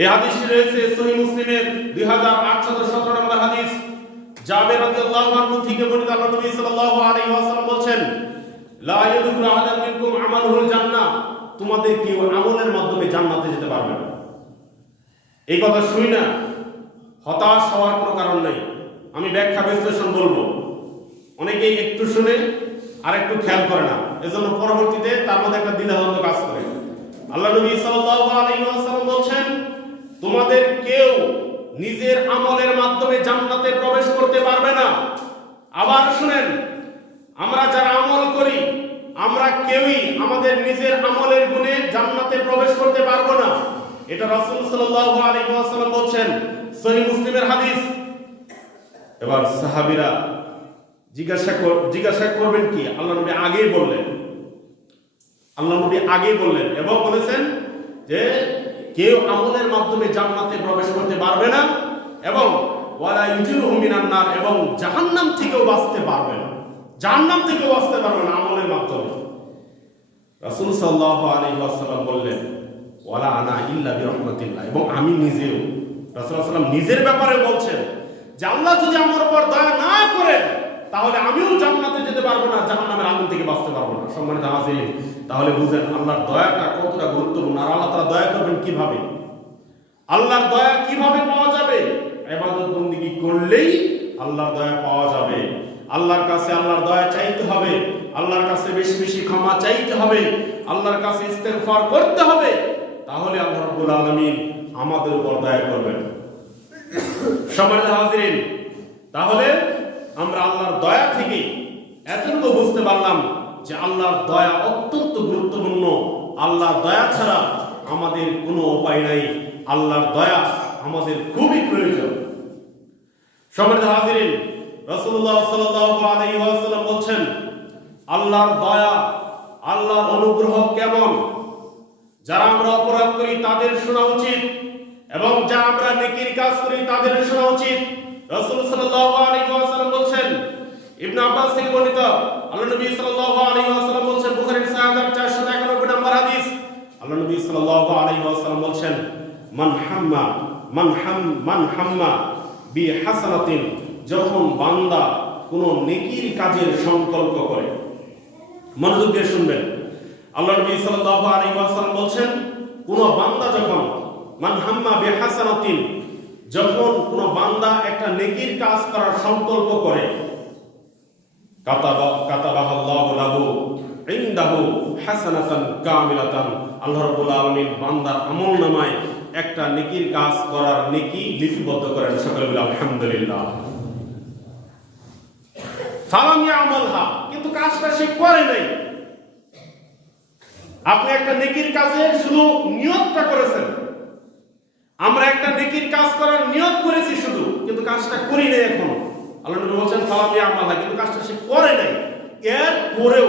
এই হাদিসটি রয়েছে সহি মুসলিমের দুই হাজার আটশত সতেরো নম্বর হাদিস। জাবের রাদিয়াল্লাহু আনহু থেকে বর্ণিত আল্লাহ নবী সাল্লাল্লাহু আলাইহি ওয়াসাল্লাম বলছেন, লা ইয়াদখুলু আহাদান মিনকুম আমালুহুল জান্নাহ। তোমাদের কেউ আমলের মাধ্যমে জান্নাতে যেতে পারবে না। এই কথা শুনি না, হতাশ হওয়ার কোনো কারণ নেই। আমি ব্যাখ্যা বিশ্লেষণ বলব। অনেকেই একটু শুনে আর একটু খেয়াল করে না। এজন্য পরবর্তীতে তার মধ্যে একটা দ্বিধাদ্বন্দ্ব কাজ করে। আল্লাহ নবী সাল্লাল্লাহু আলাইহি ওয়াসাল্লাম তোমাদের কেউ নিজের আমলের মাধ্যমে জান্নাতে প্রবেশ করতে পারবে না। আবার শুনেন, আমরা যারা আমল করি, আমরা কেউই আমাদের নিজের আমলের গুণে জান্নাতে প্রবেশ করতে পারব না। এটা রাসূল সাল্লাল্লাহু আলাইহি ওয়াসাল্লাম বলছেন, সহিহ মুসলিমের হাদিস। এবার সাহাবীরা জিজ্ঞাসা কর- জিজ্ঞাসা করবেন কি? আল্লাহ নবী আগেই বললেন। আল্লাহ নবী আগেই বললেন এবং বলেছেন যে কেউ আমলের মাধ্যমে জান্নাতে প্রবেশ করতে পারবে না এবং ওয়ালা ইউজিরুহু মিনান নার এবং জাহান্নাম থেকেও বাঁচতে পারবে না। জাহান্নাম থেকেও বাঁচতে পারবে না আমলের মাধ্যমে। রাসূল সাল্লাল্লাহু আলাইহি ওয়াসাল্লাম বললেন, ওয়ালা আনা ইল্লা বিরহমাতিল্লাহ। এবং আমি নিজেও, রাসূল সাল্লাল্লাহু নিজের ব্যাপারে বলছেন যে আল্লাহ যদি আমার উপর দয়া না করেন তাহলে আমিও জান্নাতে যেতে পারব না, জাহান্নামের আগুন থেকে বাঁচতে পারব না। সম্মানিত হাজিরিন তাহলে বুঝেন আল্লাহর দয়াটা কতটা গুরুত্বপূর্ণ, আর আল্লাহ তারা দয়া করবেন কীভাবে? আল্লাহর দয়া কীভাবে পাওয়া যাবে? ইবাদত বন্দিগি করলেই আল্লাহর দয়া পাওয়া যাবে। আল্লাহর কাছে আল্লাহর দয়া চাইতে হবে, আল্লাহর কাছে বেশি বেশি ক্ষমা চাইতে হবে, আল্লাহর কাছে ইস্তেগফার করতে হবে, তাহলে আল্লাহ রাব্বুল আলামিন আমাদের উপর দয়া করবেন। সম্মানিত হাজিরিন তাহলে আমরা আল্লাহর দয়া থেকে এতটুকু বুঝতে পারলাম যে আল্লাহর দয়া অত্যন্ত গুরুত্বপূর্ণ। আল্লাহর দয়া ছাড়া আমাদের কোনো উপায় নাই। আল্লাহর দয়া আমাদের খুবই প্রয়োজন। সম্মানিত হাজিরিন আলাইহি ওয়াসাল্লাম বলছেন, আল্লাহর দয়া, আল্লাহর অনুগ্রহ কেমন? যারা আমরা অপরাধ করি তাদের শোনা উচিত এবং যারা আমরা নেকির কাজ করি তাদের শোনা উচিত। রাসূল সাল্লাল্লাহু আলাইহি ওয়াসাল্লাম বলছেন, ইবনে আব্বাস থেকে বর্ণিত, আল্লাহ নবী সাল্লাল্লাহু আলাইহি ওয়াসাল্লাম বলছেন, বুখারীর 6491 নম্বর হাদিস। আল্লাহ নবী সাল্লাল্লাহু আলাইহি ওয়াসাল্লাম বলছেন, মান হাম্মা, মান হাম, মান হাম্মা বি হাসানাতিন যখন বান্দা কোন নেকির কাজের সংকল্প করে। মনোযোগ দিয়ে শুনবেন। আল্লাহ নবী সাল্লাল্লাহু আলাইহি ওয়াসাল্লাম বলছেন, কোন বান্দা যখন, মান হাম্মা বিহাসানাতিন যখন কোন বান্দা একটা নেকির কাজ করার সংকল্প করে আল্লাহু রাব্বুল আলামিন বান্দার আমলনামায় একটা নেকির কাজ করার নেকি লিপিবদ্ধ করেন সকলে বলে আলহামদুলিল্লাহ। সালাম ইয়ামালহা কিন্তু কাজটা সে করে নাই। আপনি একটা নেকির কাজে শুধু নিয়তটা করেছেন। আমরা একটা নেকির কাজ করার নিয়ত করেছি শুধু, কিন্তু কাজটা করি নাই এখনও। আল্লাহ নবী বলছেন সালাম ইয়ামালহা কিন্তু কাজটা সে করে নাই। এর পরেও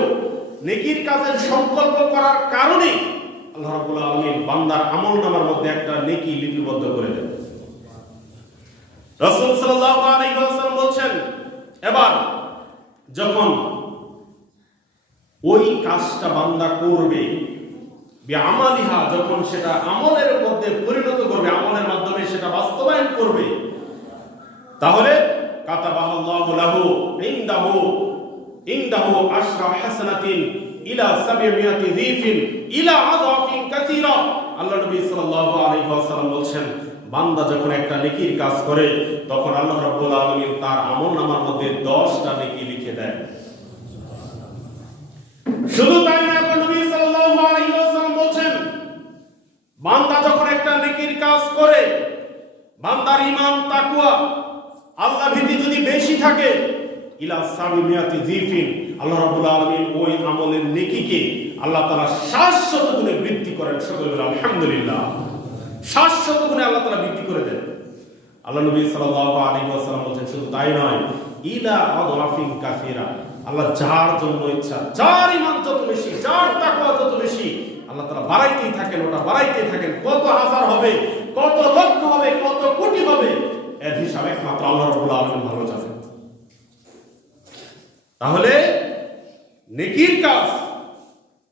নেকির কাজের সংকল্প করার কারণে আল্লাহ রাব্বুল আলামিন বান্দার আমল আমলনামার মধ্যে একটা নেকি লিপিবদ্ধ করে দেন। রাসূল সাল্লাল্লাহু আলাইহি ওয়াসাল্লাম বলছেন, এবার যখন ওই কাজটা বান্দা করবে আমালিহা যখন সেটা আমলের মধ্যে পরিণত করবে, আমলের মাধ্যমে সেটা বাস্তবায়ন করবে, তাহলে বান্দা যখন একটা নেকির কাজ করে, তখন আল্লাহ রাব্বুল তার আমলনামার মধ্যে 10টা নেকি লিখে দেয়। শুধু তাই না আল্লাহ নবী সাল্লাল্লাহু আলাইহি ওয়াসাল্লাম বলছেন বান্দা যখন একটা নেকির কাজ করে, বান্দার ঈমান তাকওয়া আল্লাহ ভীতি যদি বেশি থাকে, ইলা সাবিমিয়াতি জিফিন আল্লাহ রাব্বুল আলামিন ওই আমলের নেকিকে আল্লাহ তাআলা শাশ্বত গুণে বৃদ্ধি করেন সকলে আলহামদুলিল্লাহ। শাশ্বত গুণে আল্লাহ তাআলা বৃদ্ধি করে দেন। আল্লাহ নবী সাল্লাল্লাহু আলাইহি ওয়াসাল্লাম বলেন শুধু তাই নয়, ইলা আদরাফিন কাসিরা, আল্লাহ যার জন্য ইচ্ছা, যার ইমান যত বেশি, যার তাকওয়া যত বেশি আল্লাহ তারা বাড়াইতেই থাকেন, ওটা বাড়াইতেই থাকেন। কত হাজার হবে, কত লক্ষ হবে, কত কোটি হবে, এর হিসাব একমাত্র আল্লাহ রাব্বুল আলামিন ভালো যাবে তাহলে নেকির কাজ,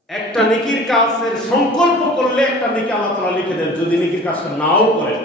একটা নেকির কাজের সংকল্প করলে একটা নেকি আল্লাহ তালা লিখে দেন, যদি নেকির কাজটা নাও করেন।